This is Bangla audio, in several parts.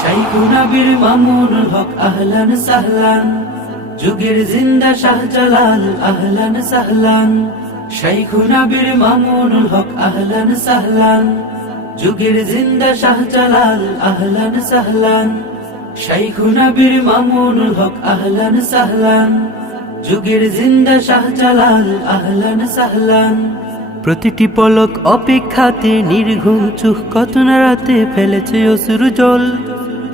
শাইখুনা বীর মামুনুল হক আহলান সাহলান, যুগের জিন্দা শাহজালাল আহলান সাহলান। শাইখুনা বীর মামুনুল হক আহলান সাহলান, যুগের জিন্দা শাহজালাল আহলান সাহলান। শাইখুনা বীর মামুনুল হক আহলান সাহলান, যুগের জিন্দা শাহজালাল আহলান সাহলান। প্রতিটি পলক অপেক্ষাতে নির্ঘুম চোখ কত না রাতে ফেলেছে অশ্রু জল,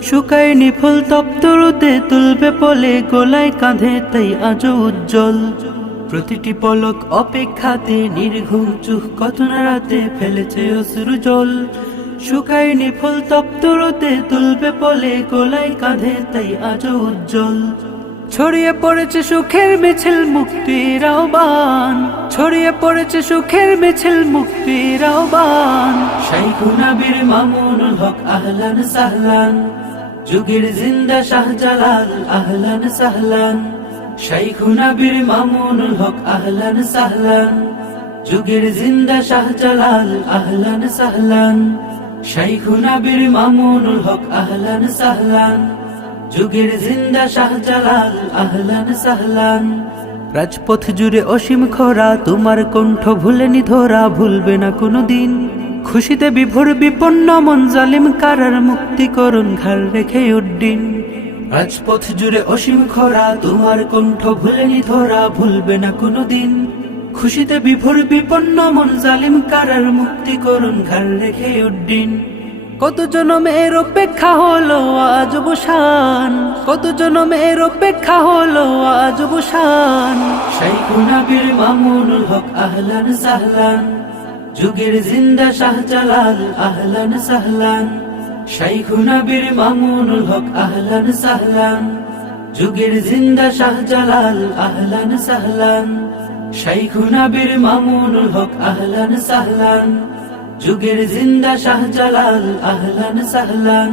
শুকায়নি ফুল তপ্ত রোদে তুলবে পলে গোলায় কাঁধে তাই আজও উজ্জ্বল। প্রতিটি পলক অপেক্ষাতে নির্ঘুম চোখ কত না রাতে ফেলেছে অশ্রু জল, শুকায়নি ফুল তপ্ত রোদে তুলবে পলে গোলায় কাঁধে তাই আজও উজ্জ্বল। ছড়িয়ে পড়েছে সুখের মিছিল মুক্তির আহ্বান, ছড়িয়ে পড়েছে সুখের মিছিল মুক্তির আহ্বান। শাইখুনা বীর মামুনুল হক আহলান সাহলান, যুগের জিন্দা শাহজালাল আহলান সাহলান। শাইখুনা বীর মামুনুল হক আহলান সাহলান, যুগের জিন্দা শাহজালাল আহলান সাহলান। শাইখুনা বীর মামুনুল হক আহলান সাহলান, যুগের জিন্দা শাহজালাল আহলান সাহলান। রাজপথ জুড়ে অসীম খরা, তোমার কণ্ঠ ভুলেনি ধরা, ভুলবে না কোনোদিন। খুশিতে বিভোর বিপন্ন মন, জালিম কারার মুক্তিকরণ ঘাড় রেখে উড্ডিন। রাজপথ জুড়ে অসীম খরা, তোমার কণ্ঠ ভুলেনি ধরা, ভুলবে না কোনোদিন। খুশিতে বিভোর বিপন্ন মন, জালিম কারার মুক্তিকরণ ঘাড় রেখে উড্ডিন। কত জনমের অপেক্ষা হলো আজ অবসান, কত জনমের অপেক্ষা হলো আজ অবসান। শাইখুনা বীর মামুনুল হক আহলান সাহলান, যুগের জিন্দা শাহজালাল আহলান সাহলান। শাইখুনা বীর মামুনুল হক আহলান সাহলান, যুগের জিন্দা শাহজালাল আহলান সাহলান। শাইখুনা বীর মামুনুল হক আহলান সাহলান, যুগের জিন্দা শাহজালাল আহলান সাহলান।